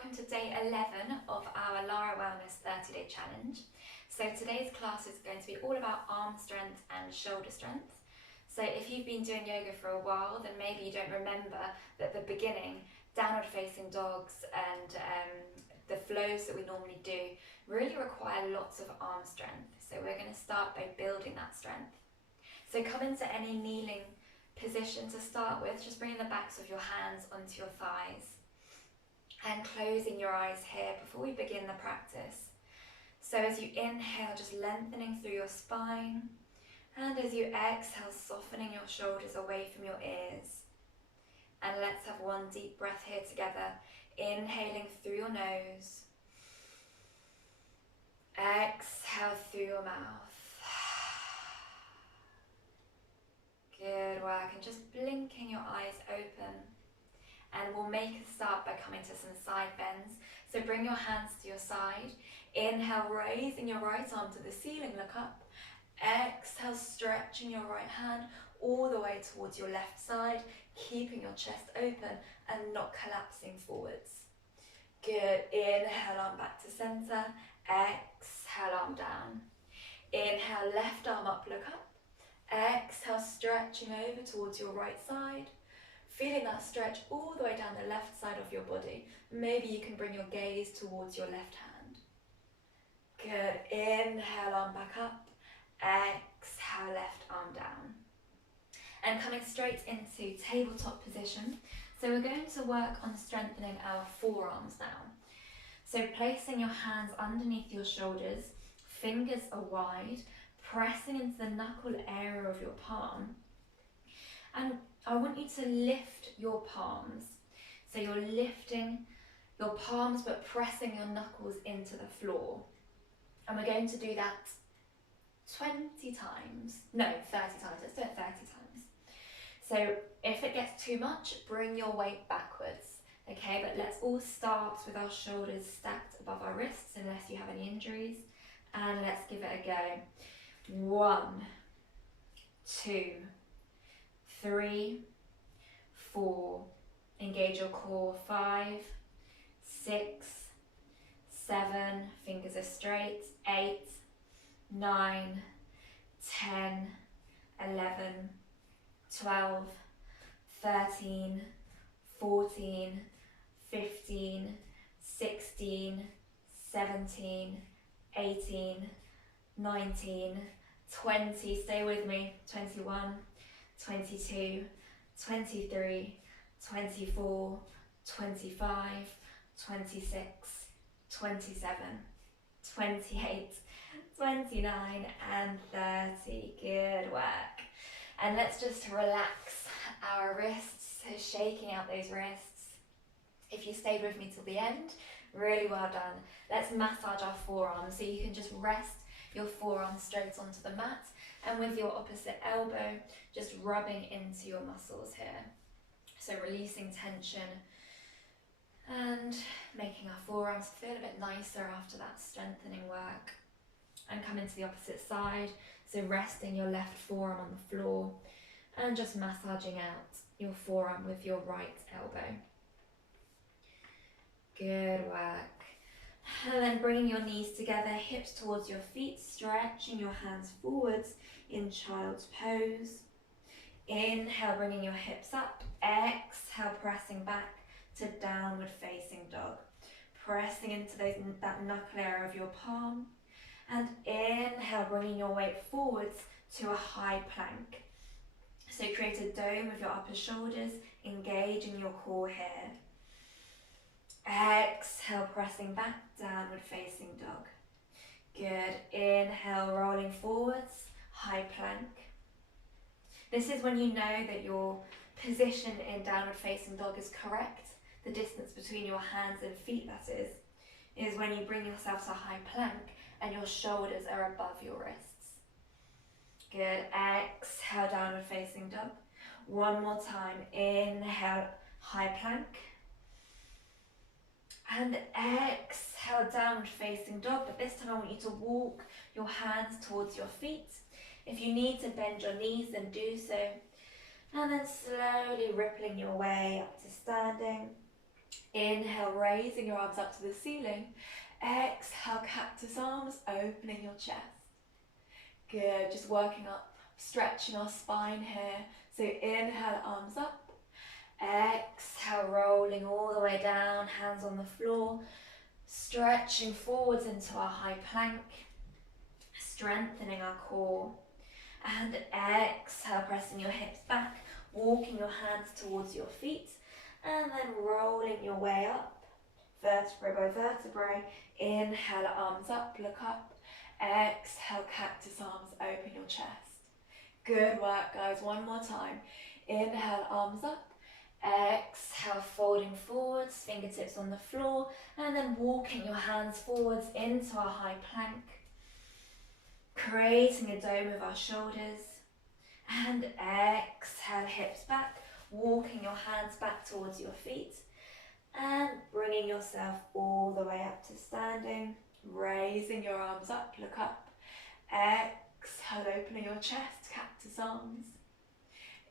welcome to day 11 of our Lara Wellness 30-day challenge. So today's class is going to be all about arm strength and shoulder strength. So if you've been doing yoga for a while, then maybe you don't remember that the beginning, downward facing dogs and the flows that we normally do really require lots of arm strength. So we're going to start by building that strength. So come into any kneeling position to start with, just bringing the backs of your hands onto your thighs and closing your eyes here before we begin the practice. So as you inhale, just lengthening through your spine, and as you exhale, softening your shoulders away from your ears. And let's have one deep breath here together, inhaling through your nose, exhale through your mouth. Good work, and just blinking your eyes open. And we'll make a start by coming to some side bends. So bring your hands to your side. Inhale, raising your right arm to the ceiling, look up. Exhale, stretching your right hand all the way towards your left side, keeping your chest open and not collapsing forwards. Good, inhale, arm back to center. Exhale, arm down. Inhale, left arm up, look up. Exhale, stretching over towards your right side. Feeling that stretch all the way down the left side of your body. Maybe you can bring your gaze towards your left hand. Good. Inhale, arm back up. Exhale, left arm down. And coming straight into tabletop position. So we're going to work on strengthening our forearms now. So placing your hands underneath your shoulders, fingers are wide, pressing into the knuckle area of your palm. And I want you to lift your palms. So you're lifting your palms but pressing your knuckles into the floor. And we're going to do that 30 times. Let's do it 30 times. So if it gets too much, bring your weight backwards. Okay, but let's all start with our shoulders stacked above our wrists unless you have any injuries. And let's give it a go. 1, 2, 3, 4, engage your core, 5, 6, 7, fingers are straight, 8, 9, 10, 11, 12, 13, 14, 15, 16, 17, 18, 19, 20, stay with me, 21, 22, 23, 24, 25, 26, 27, 28, 29 and 30. Good work. And let's just relax our wrists, so shaking out those wrists. If you stayed with me till the end, really well done. Let's massage our forearms, so you can just rest your forearms straight onto the mat, and with your opposite elbow just rubbing into your muscles here. So releasing tension and making our forearms feel a bit nicer after that strengthening work. And come into the opposite side, so resting your left forearm on the floor and just massaging out your forearm with your right elbow. Good work. And then bringing your knees together, hips towards your feet, stretching your hands forwards in child's pose. Inhale, bringing your hips up. Exhale, pressing back to downward facing dog. Pressing into that knuckle area of your palm. And inhale, bringing your weight forwards to a high plank. So create a dome with your upper shoulders, engaging your core here. Exhale, pressing back, downward facing dog. Good. Inhale, rolling forwards, high plank. This is when you know that your position in downward facing dog is correct. The distance between your hands and feet, that is when you bring yourself to a high plank and your shoulders are above your wrists. Good. Exhale, downward facing dog. One more time. Inhale, high plank. And exhale, downward facing dog, but this time I want you to walk your hands towards your feet. If you need to bend your knees, then do so. And then slowly rippling your way up to standing. Inhale, raising your arms up to the ceiling. Exhale, cactus arms, opening your chest. Good, just working up, stretching our spine here. So inhale, arms up. Exhale, rolling all the way down, hands on the floor. Stretching forwards into our high plank. Strengthening our core. And exhale, pressing your hips back, walking your hands towards your feet. And then rolling your way up, vertebrae by vertebrae. Inhale, arms up, look up. Exhale, cactus arms, open your chest. Good work, guys. One more time. Inhale, arms up. Exhale, folding forwards, fingertips on the floor. And then walking your hands forwards into our high plank. Creating a dome of our shoulders. And exhale, hips back. Walking your hands back towards your feet and bringing yourself all the way up to standing, raising your arms up, look up, exhale, opening your chest, cactus arms,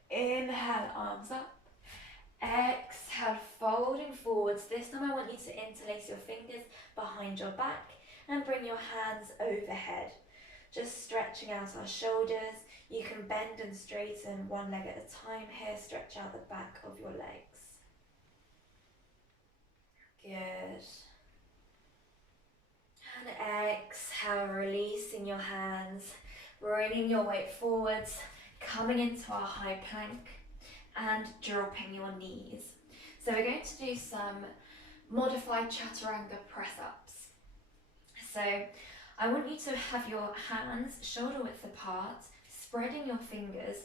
inhale, arms up, exhale, folding forwards. This time I want you to interlace your fingers behind your back and bring your hands overhead, just stretching out our shoulders. You can bend and straighten one leg at a time here. Stretch out the back of your legs. Good. And exhale, releasing your hands, bringing your weight forwards, coming into our high plank and dropping your knees. So we're going to do some modified chaturanga press-ups. So I want you to have your hands shoulder width apart, spreading your fingers,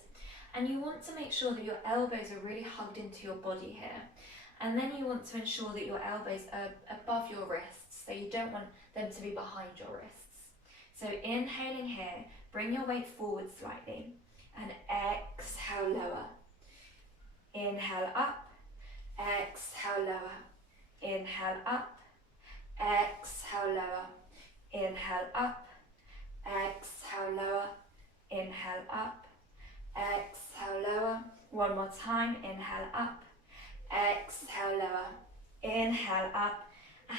and you want to make sure that your elbows are really hugged into your body here. And then you want to ensure that your elbows are above your wrists, so you don't want them to be behind your wrists. So inhaling here, bring your weight forward slightly, and exhale, lower. Inhale up, exhale, lower. Inhale up, exhale, lower. Inhale up, exhale, lower. Inhale up, exhale, lower. One more time, inhale up, exhale, lower. Inhale up,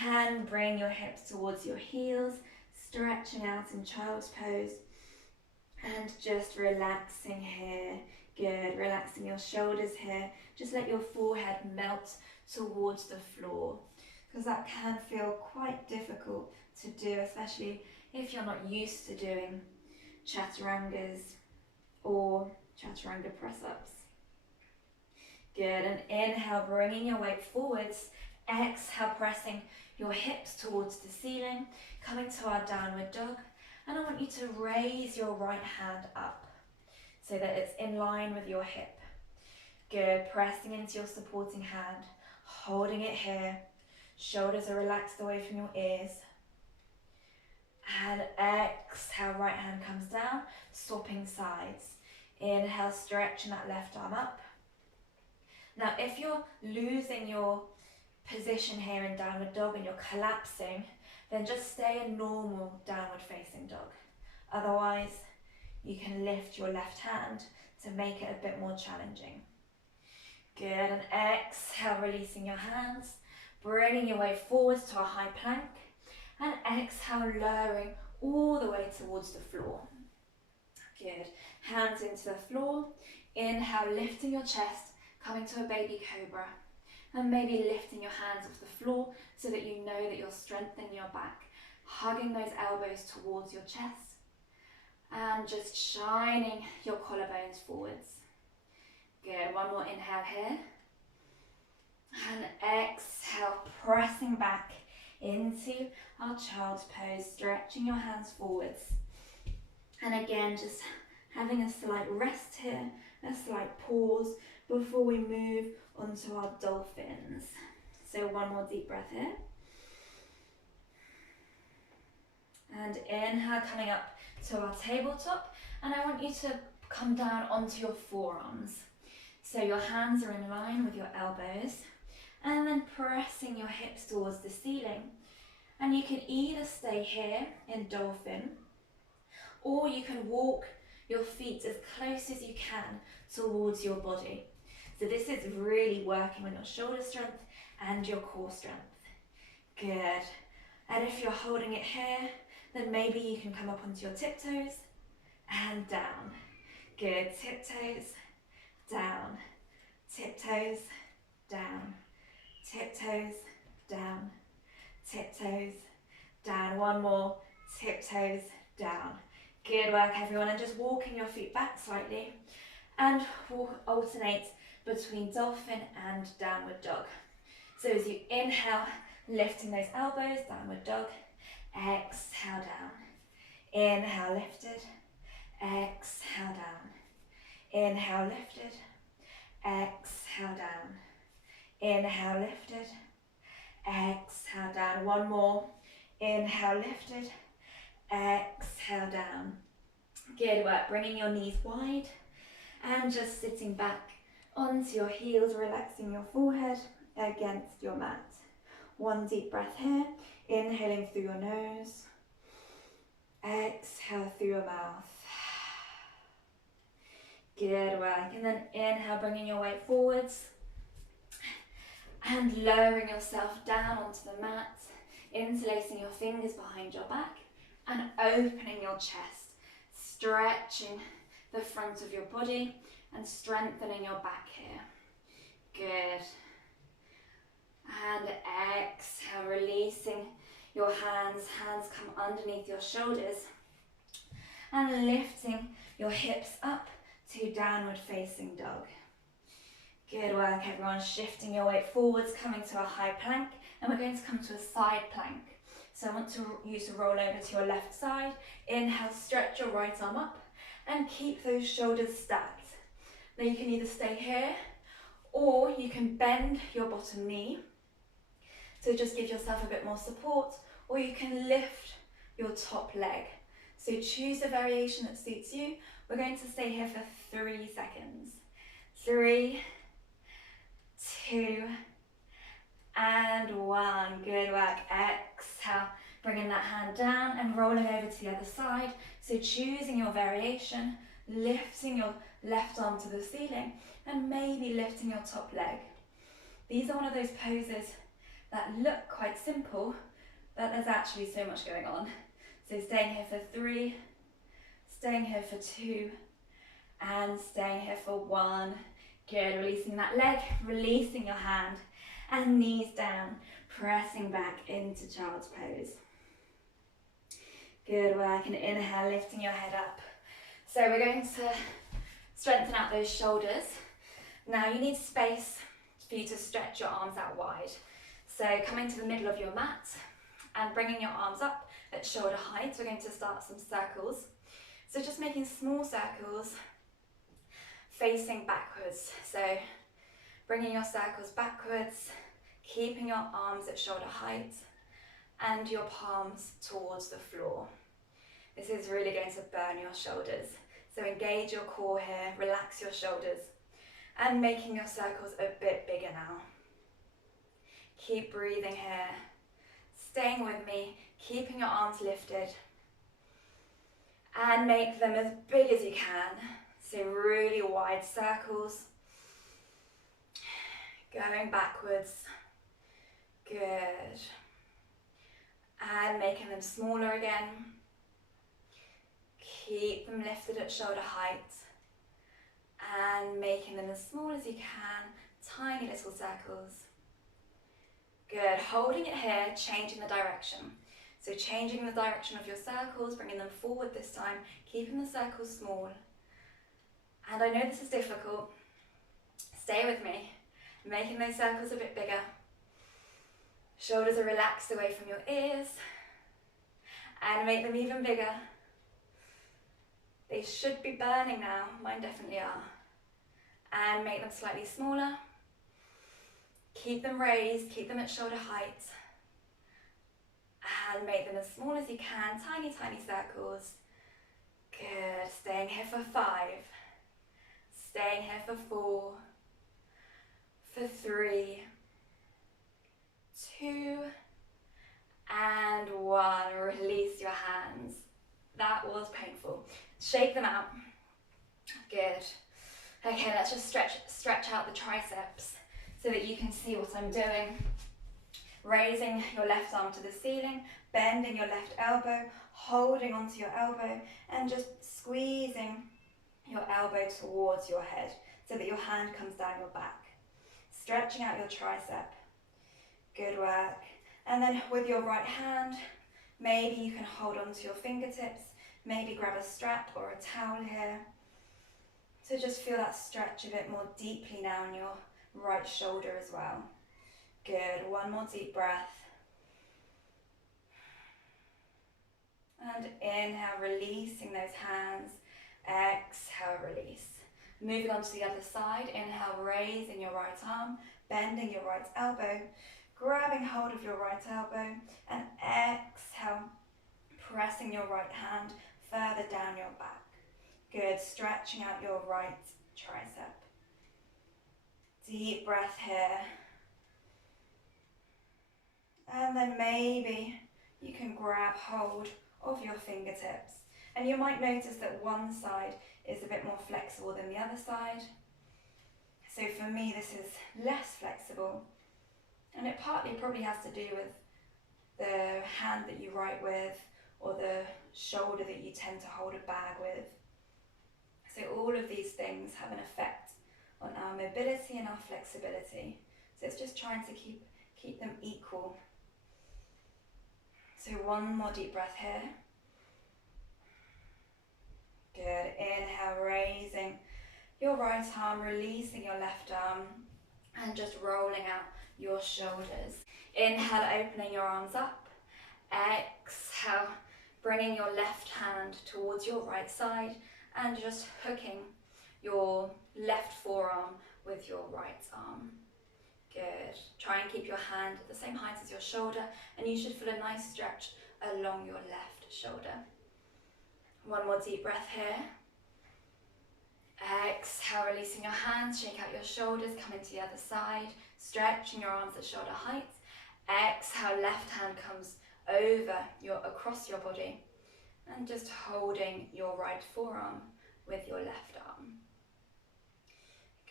and bring your hips towards your heels, stretching out in child's pose, and just relaxing here. Good, relaxing your shoulders here. Just let your forehead melt towards the floor, because that can feel quite difficult to do, especially if you're not used to doing chaturangas or chaturanga press-ups. Good, and inhale, bringing your weight forwards. Exhale, pressing your hips towards the ceiling, coming to our downward dog. And I want you to raise your right hand up so that it's in line with your hip. Good, pressing into your supporting hand, holding it here. Shoulders are relaxed away from your ears. And exhale, right hand comes down, swapping sides. Inhale, stretching that left arm up. Now, if you're losing your position here in downward dog and you're collapsing, then just stay in normal downward facing dog. Otherwise, you can lift your left hand to make it a bit more challenging. Good, and exhale, releasing your hands, bringing your weight forwards to a high plank, and exhale, lowering all the way towards the floor. Good, hands into the floor. Inhale, lifting your chest, coming to a baby cobra, and maybe lifting your hands off the floor so that you know that you're strengthening your back, hugging those elbows towards your chest, and just shining your collarbones forwards. Good, one more inhale here, and exhale, pressing back into our child's pose, stretching your hands forwards. And again, just having a slight rest here, a slight pause before we move onto our dolphins. So one more deep breath here. And inhale, coming up to our tabletop. And I want you to come down onto your forearms. So your hands are in line with your elbows. And then pressing your hips towards the ceiling. And you can either stay here in dolphin, or you can walk your feet as close as you can towards your body. So this is really working on your shoulder strength and your core strength. Good. And if you're holding it here, then maybe you can come up onto your tiptoes and down. Good. Tiptoes, down. Tiptoes, down. Tiptoes, down. Tiptoes, down. One more. Tiptoes, down. Good work, everyone. And just walking your feet back slightly. And we'll alternate between dolphin and downward dog. So as you inhale, lifting those elbows, downward dog. Exhale down. Inhale, lifted. Exhale down. Inhale, lifted. Exhale down. Inhale, lifted. Exhale down. One more. Inhale, lifted. Exhale down. Good work. Bringing your knees wide and just sitting back onto your heels, relaxing your forehead against your mat. One deep breath here. Inhaling through your nose. Exhale through your mouth. Good work. And then inhale, bringing your weight forwards and lowering yourself down onto the mat, interlacing your fingers behind your back and opening your chest, stretching the front of your body and strengthening your back here. Good. And exhale, releasing your hands. Hands come underneath your shoulders and lifting your hips up to downward facing dog. Good work, everyone. Shifting your weight forwards, coming to a high plank, and we're going to come to a side plank. So I want you to roll over to your left side. Inhale, stretch your right arm up and keep those shoulders stacked. Now you can either stay here or you can bend your bottom knee to just give yourself a bit more support, or you can lift your top leg. So choose a variation that suits you. We're going to stay here for 3 seconds. 3, 2, and 1. Good work. Exhale, bringing that hand down and rolling over to the other side. So choosing your variation, lifting your left arm to the ceiling and maybe lifting your top leg. These are one of those poses that look quite simple, but there's actually so much going on. So staying here for 3, staying here for 2, and staying here for 1. Good, releasing that leg, releasing your hand, and knees down, pressing back into child's pose. Good work, and inhale, lifting your head up. So we're going to strengthen out those shoulders. Now you need space for you to stretch your arms out wide. So coming to the middle of your mat and bringing your arms up at shoulder height, we're going to start some circles. So just making small circles facing backwards. So bringing your circles backwards, keeping your arms at shoulder height and your palms towards the floor. This is really going to burn your shoulders. So engage your core here, relax your shoulders and making your circles a bit bigger now. Keep breathing here, staying with me, keeping your arms lifted and make them as big as you can. So really wide circles, going backwards, good, and making them smaller again. Keep them lifted at shoulder height and making them as small as you can, tiny little circles. Good, holding it here, changing the direction. So changing the direction of your circles, bringing them forward this time, keeping the circles small. And I know this is difficult. Stay with me, making those circles a bit bigger. Shoulders are relaxed away from your ears and make them even bigger. They should be burning now, mine definitely are. And make them slightly smaller. Keep them raised, keep them at shoulder height. And make them as small as you can, tiny, tiny circles. Good, staying here for 5. Staying here for 4. For 3. 2. And 1. Release your hands. That was painful. Shake them out. Good. Okay, let's just stretch out the triceps. so that you can see what I'm doing. Raising your left arm to the ceiling, bending your left elbow, holding onto your elbow, and just squeezing your elbow towards your head so that your hand comes down your back. Stretching out your tricep. Good work. And then with your right hand, maybe you can hold on to your fingertips, maybe grab a strap or a towel here. So just feel that stretch a bit more deeply now in your right shoulder as well. Good, one more deep breath. And inhale, releasing those hands. Exhale, release. Moving on to the other side, inhale, raising your right arm, bending your right elbow, grabbing hold of your right elbow, and exhale, pressing your right hand further down your back. Good, stretching out your right tricep. Deep breath here. And then maybe you can grab hold of your fingertips. And you might notice that one side is a bit more flexible than the other side. So for me, this is less flexible. And it partly probably has to do with the hand that you write with or the shoulder that you tend to hold a bag with. So all of these things have an effect on our mobility and our flexibility. So it's just trying to keep them equal. So one more deep breath here. Good. Inhale, raising your right arm, releasing your left arm, and just rolling out your shoulders. Inhale, opening your arms up. Exhale, bringing your left hand towards your right side and just hooking your left forearm with your right arm. Good. Try and keep your hand at the same height as your shoulder, and you should feel a nice stretch along your left shoulder. One more deep breath here. Exhale, releasing your hands, shake out your shoulders, coming to the other side, stretching your arms at shoulder height. Exhale, left hand comes across your body, and just holding your right forearm with your left arm.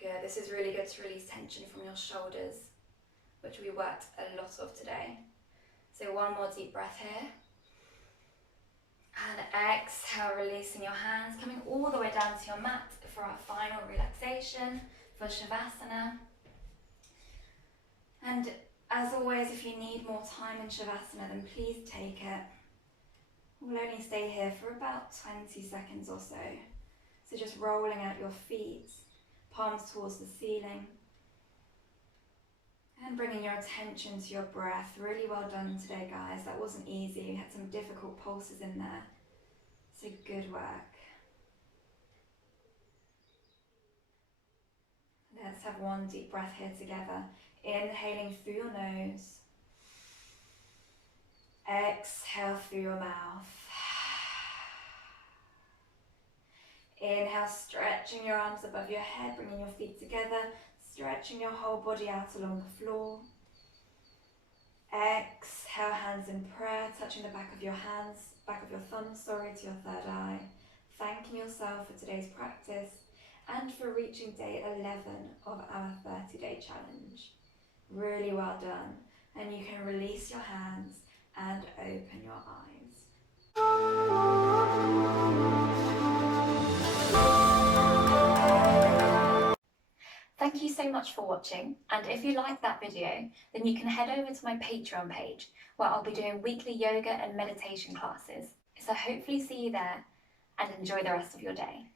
Good, this is really good to release tension from your shoulders, which we worked a lot of today. So one more deep breath here. And exhale, releasing your hands, coming all the way down to your mat for our final relaxation, for Shavasana. And as always, if you need more time in Shavasana, then please take it. We'll only stay here for about 20 seconds or so. So just rolling out your feet, palms towards the ceiling. And bringing your attention to your breath. Really well done today, guys. That wasn't easy. We had some difficult pulses in there. So good work. Let's have one deep breath here together. Inhaling through your nose. Exhale through your mouth. Inhale, stretching your arms above your head, bringing your feet together. Stretching your whole body out along the floor. Exhale, hands in prayer, touching the back of your thumbs, to your third eye. Thanking yourself for today's practice and for reaching day 11 of our 30-day challenge. Really well done. And you can release your hands and open your eyes. Thank you so much for watching, and if you liked that video, then you can head over to my Patreon page where I'll be doing weekly yoga and meditation classes. So hopefully see you there, and enjoy the rest of your day.